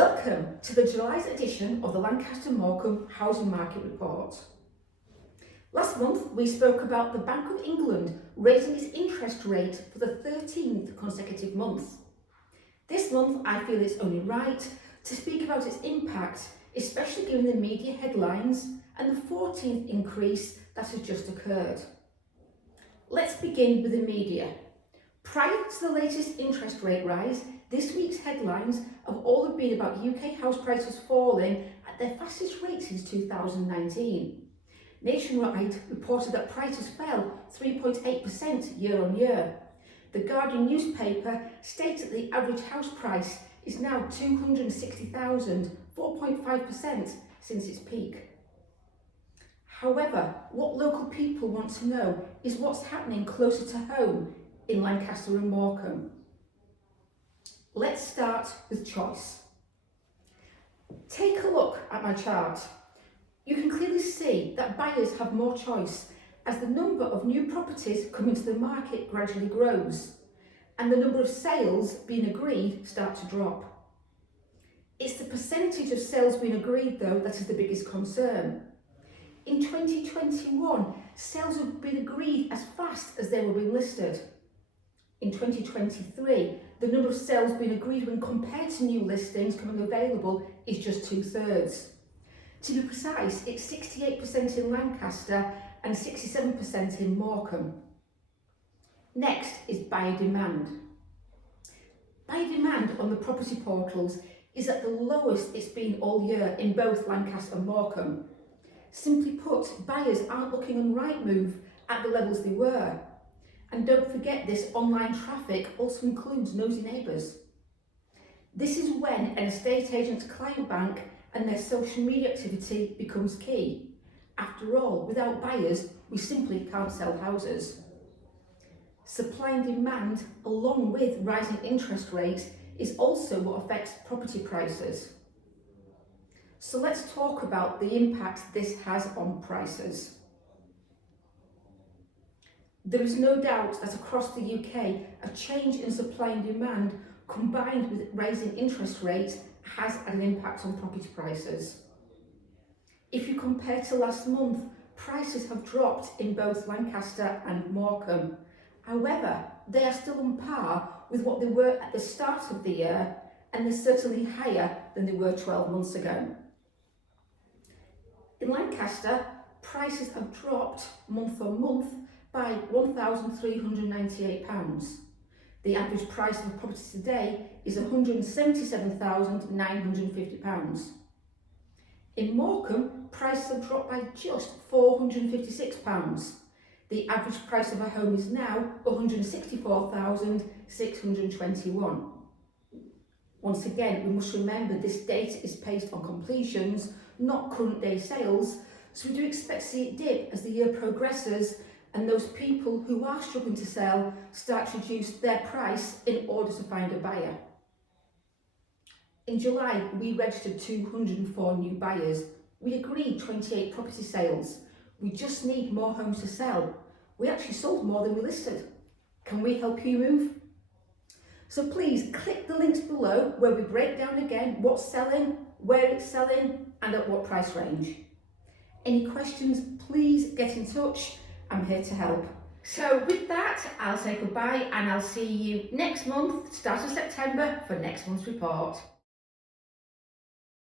Welcome to the July's edition of the Lancaster and Morecambe Housing Market Report. Last month we spoke about the Bank of England raising its interest rate for the 13th consecutive month. This month I feel it's only right to speak about its impact, especially given the media headlines and the 14th increase that has just occurred. Let's begin with the media. Prior to the latest interest rate rise, this week's headlines have all been about UK house prices falling at their fastest rate since 2019. Nationwide reported that prices fell 3.8% year on year. The Guardian newspaper states that the average house price is now £260,000, 4.5% since its peak. However, what local people want to know is what's happening closer to home in Lancaster and Morecambe. Let's start with choice. Take a look at my chart. You can clearly see that buyers have more choice as the number of new properties coming to the market gradually grows and the number of sales being agreed start to drop. It's the percentage of sales being agreed though that is the biggest concern. In 2021, sales have been agreed as fast as they were being listed. In 2023, the number of sales being agreed when compared to new listings coming available is just 2/3. To be precise, it's 68% in Lancaster and 67% in Morecambe. Next is buyer demand. Buyer demand on the property portals is at the lowest it's been all year in both Lancaster and Morecambe. Simply put, buyers aren't looking on Rightmove at the levels they were. And don't forget, this online traffic also includes nosy neighbours. This is when an estate agent's client bank and their social media activity becomes key. After all, without buyers, we simply can't sell houses. Supply and demand, along with rising interest rates, is also what affects property prices. So let's talk about the impact this has on prices. There is no doubt that across the UK, a change in supply and demand combined with rising interest rates has had an impact on property prices. If you compare to last month, prices have dropped in both Lancaster and Morecambe. However, they are still on par with what they were at the start of the year, and they're certainly higher than they were 12 months ago. In Lancaster, prices have dropped month on month by £1,398. The average price of a property today is £177,950. In Morecambe, prices have dropped by just £456. The average price of a home is now £164,621. Once again, we must remember this data is based on completions, not current day sales, so we do expect to see it dip as the year progresses and those people who are struggling to sell start to reduce their price in order to find a buyer. In July, we registered 204 new buyers. We agreed 28 property sales. We just need more homes to sell. We actually sold more than we listed. Can we help you move? So please click the links below where we break down again what's selling, where it's selling, and at what price range. Any questions, please get in touch. I'm here to help. So with that, I'll say goodbye and I'll see you next month, start of September, for next month's report.